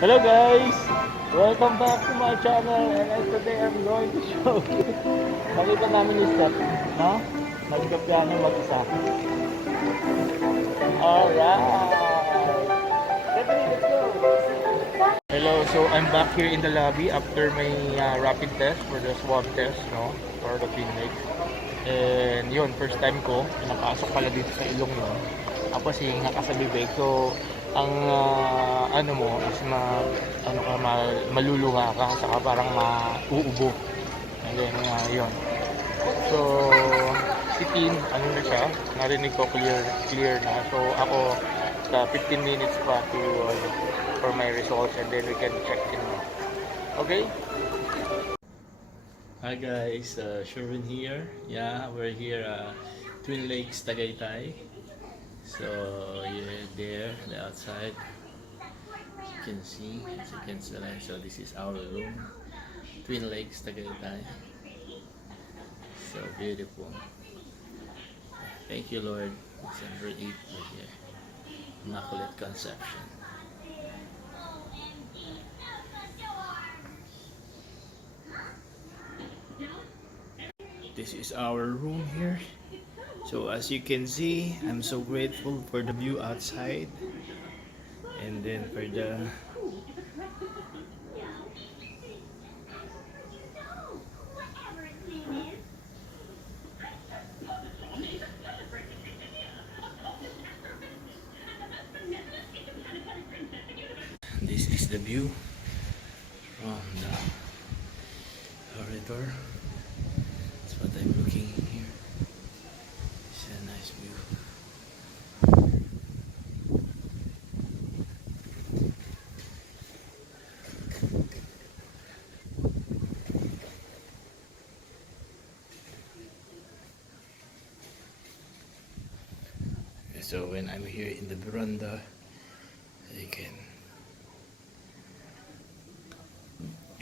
Hello guys! Welcome back to my channel and today I'm going to show you. Nakita namin yung step, no? Nagka-piano mag-isa. Alright! Let's go! Hello, so I'm back here in the lobby after my rapid test for the swab test, no? For the clinic. And yun, first time ko, pinapasok pala dito sa ilong yun. Tapos hihinga ka sa bibig. So, ang ano mo is maluluha ka, saka parang mauubo. And then, yun. So, si Tin, ano na siya, narinig ko clear na. So, ako, sa 15 minutes pa to for my results and then we can check in. Okay? Hi guys, Sherwin here. Yeah, we're here Twin Lakes, Tagaytay. So yeah, there, the outside. As you can see, so this is our room. Twin Lakes, Tagaytay. So beautiful. Thank you, Lord. December 8th, we're here. Immaculate Conception. This is our room here. So as you can see, I'm so grateful for the view outside. And then for the this is the view from the corridor. That's what I'm looking here. It's a nice view. So when I'm here in the veranda, I can,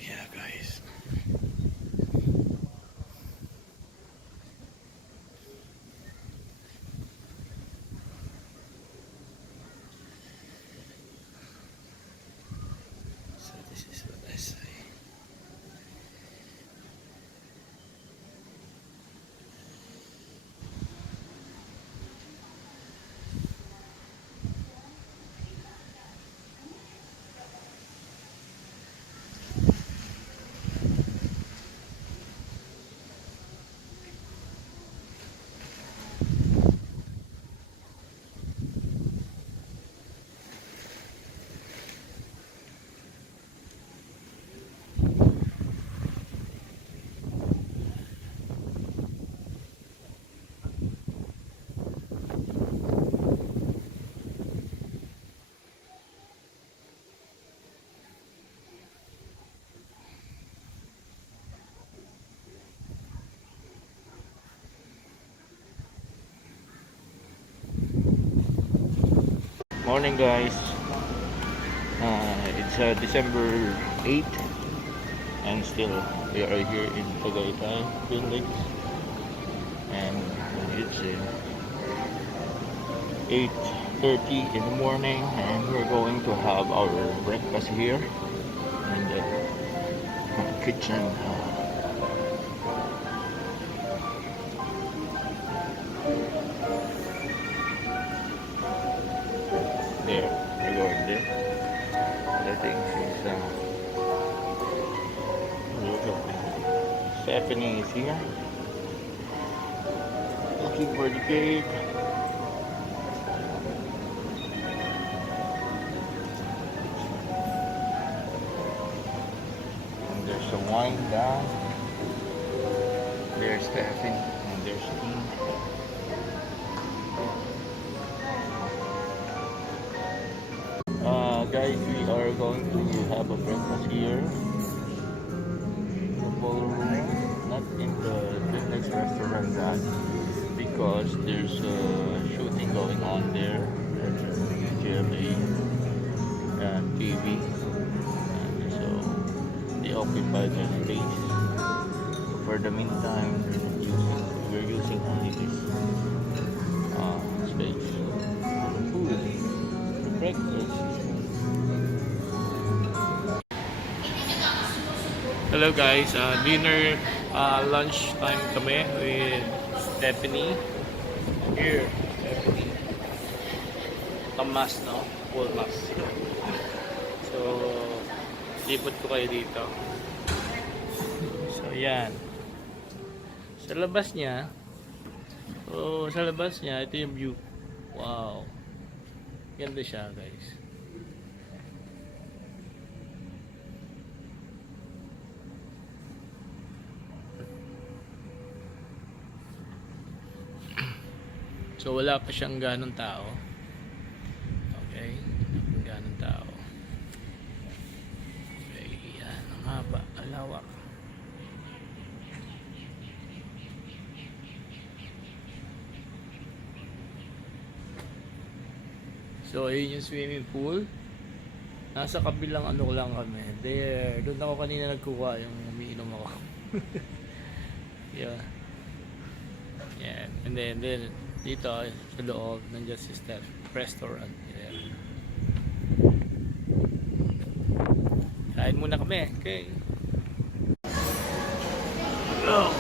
yeah guys. So this is what I say. Morning guys. It's December 8th and still we are here in Tagaytay, Twin Lakes, and it's 8:30 in the morning and we're going to have our breakfast here in the kitchen. There, we're going there. I think she's Stephanie is here looking for the cake. And there's some wine down. There's Stephanie and there's Dean. Guys, we are going to have a breakfast here in the ballroom, not in the next restaurant, that because there's a shooting going on there. There's a GMA TV, and so they occupy the space. For the meantime, we're using only this space. Food, breakfast. Hello guys, dinner lunch time kami with Stephanie. Here, Stephanie. Tomas, no? Full mask. So, lipot ko kayo dito. So, yan. Sa labas niya, ito yung view. Wow. Ganda siya guys. So wala pa siyang ganong tao. Okay? Ganong tao. Okay, yan. Ang haba, ang lawak. So ayun yung swimming pool. Nasa kabilang ano lang kami. There, doon ako kanina nagkuha yung umiinom ako. Yeah. Yan. And then dito sa loob nandiyan si Steph restaurant. Yeah. Kain muna kami. Okay. Oh.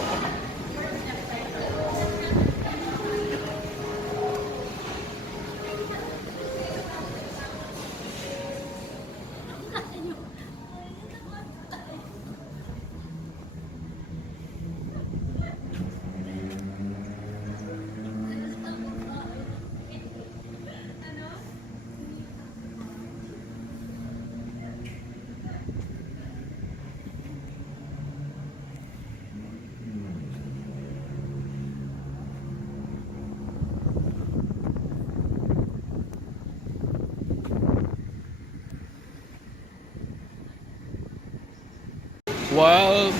While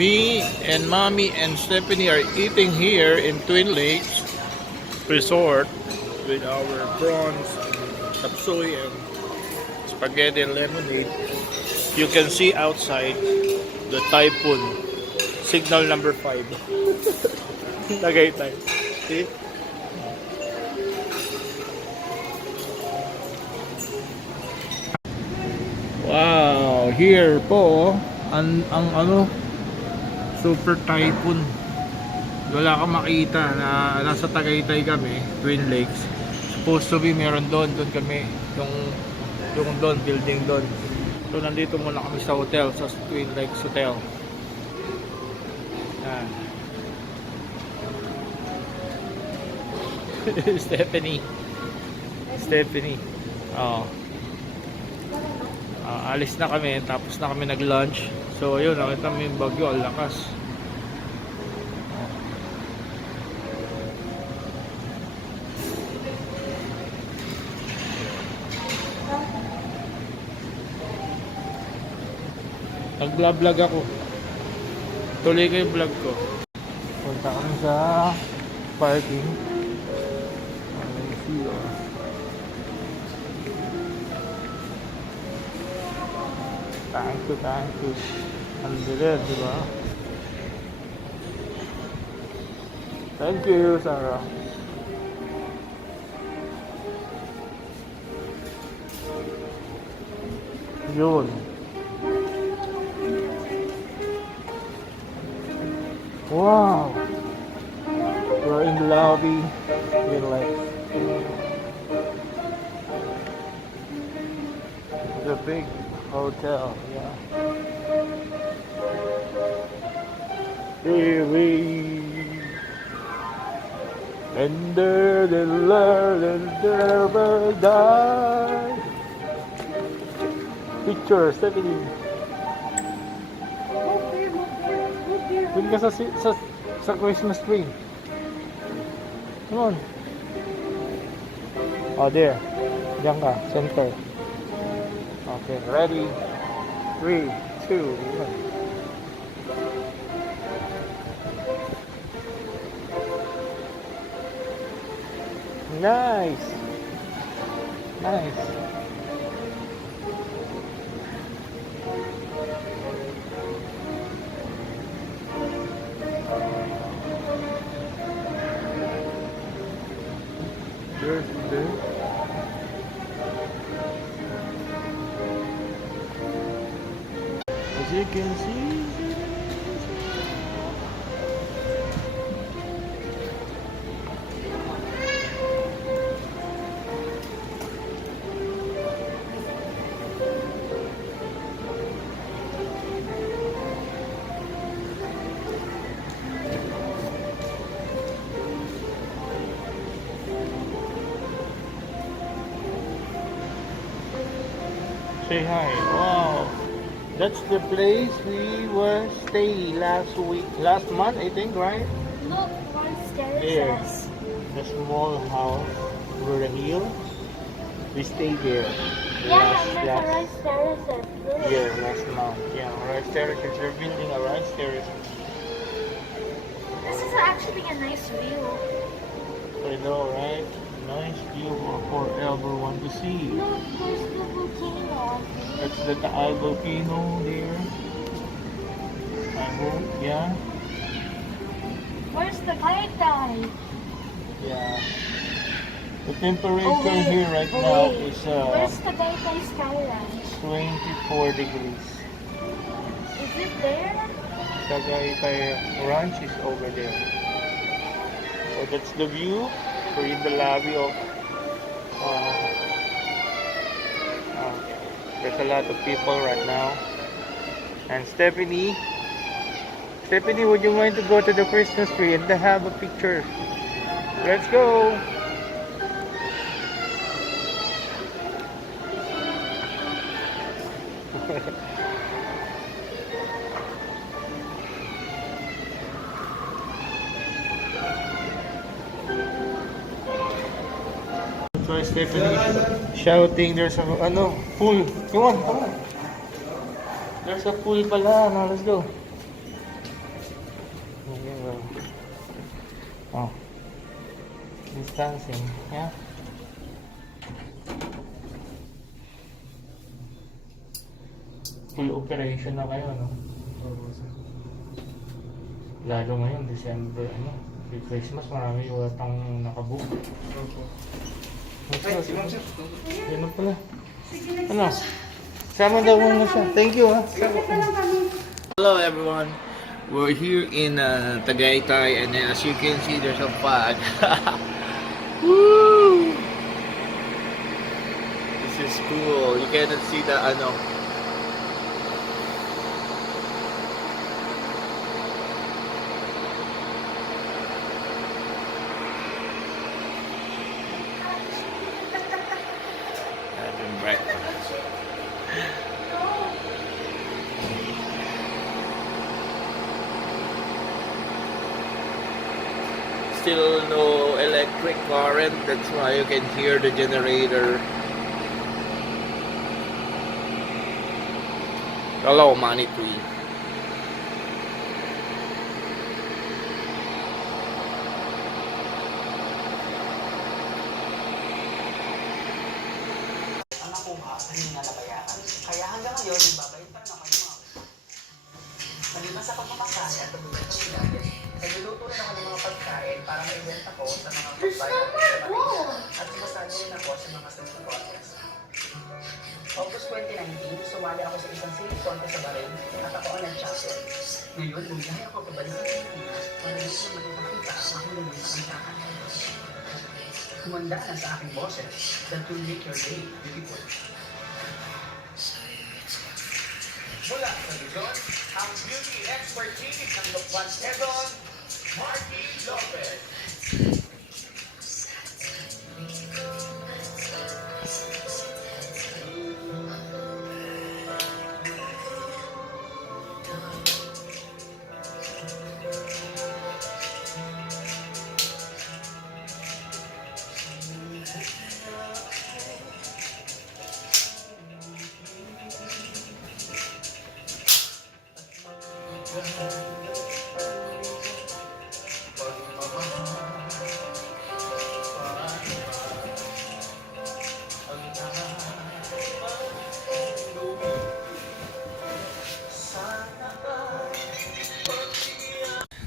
me and Mommy and Stephanie are eating here in Twin Lakes Resort with our prawns, tapsoy, and spaghetti and lemonade, you can see outside the typhoon signal number 5. Tagaytay. See? Wow, here po ang ano, super typhoon. Wala kang makita na nasa Tagaytay kami, Twin Lakes. Supposed to be meron doon kami, yung doon, building doon. So nandito muna kami sa hotel, sa Twin Lakes Hotel. Yan. Stephanie. Oh. Alis na kami, tapos na kami nag-lunch. So ayun, nakita mo yung bagyo, ang lakas. Nag-vlog ako. Tuloy ko yung vlog ko. Punta kami sa parking. Thank you. Andun, di ba? Thank you, Sarah. Yun. Wow. We're in the lobby. Relax. The big hotel, yeah. Here we enter the world and never die. Picture, Stephanie. Doon ka sa Christmas tree. Come on. Oh, there. Diyan ka, center. Okay, ready? 3, 2, 1. Nice. Birthday. As you can see, Say hi. Wow. That's the place we were staying last month, I think, right? Look, one There. says. The small house over the hill. We stayed there. Yeah, and there's a rice terraces. Look. Yeah, last month. Yeah, rice terraces. They're building a rice terrace. This is actually a nice view. I know, right? Nice view for everyone to see. Look, there's the volcano. That's the Taal volcano there. I hope, yeah. Where's the guy? Yeah. The temperature here right now is Where's the guy sky ranch? 24 degrees. Is it there? Tagaytay Ranch is over there. So that's the view. We're in the lobby of there's a lot of people right now. And Stephanie, would you mind to go to the Christmas tree and to have a picture? Let's go! So Stephanie shouting, there's a pool. Come on. There's a pool pala. Now let's go. Oh. Distancing. Yeah. Full operation na kayo, no? Lalo ngayon, December, Christmas, marami watang nakabook. Yan na pala. Ano? Sama daw muna siya. Thank you, ha? Hello, everyone. We're here in Tagaytay, and as you can see, there's a flag. Woo! This is cool. You cannot see the having breakfast. Still no electric current, that's why you can hear the generator. Hello, Money Tree. Ang nakuha, hindi nga nabayaran. Kaya hanggang ngayon, nagbabayad pa rin ako ng mga maliban sa pagpapakain at pagbubuhay ng sinabi, nagluluto rin ako ng mga pagkain para ma-event ako sa mga pagbayan at sumasali rin ako sa mga singing contest. August 2019, sumali ako sa isang singing contest sa Bahrain at ako ang nag-champion. Ngayon, bumiyahe ako pabalik sa Pilipinas para hindi na magpapakita ang aking galing sa kantahan. Kumanda na sa aking boses that will make your day beautiful. Mula sa Luzon, ang beauty expertise ng Lokwan Quezon, Marky Lopez.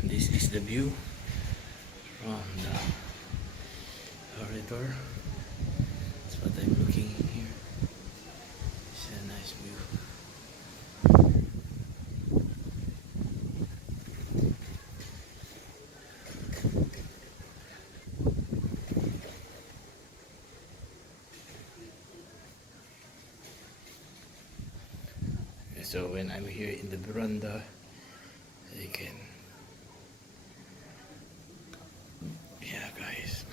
This is the view from the corridor. That's what I'm looking here. It's a nice view. So when I'm here in the veranda, I can, yeah guys,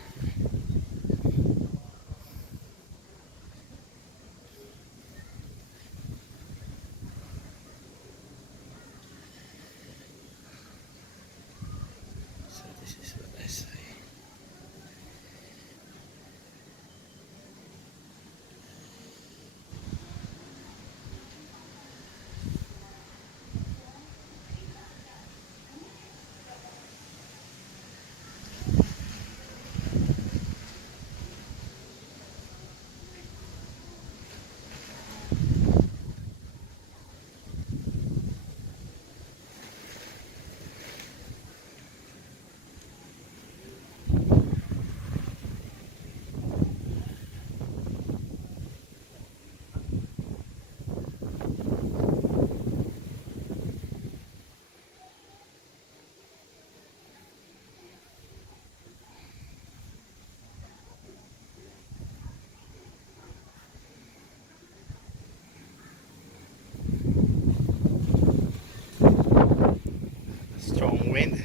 wind.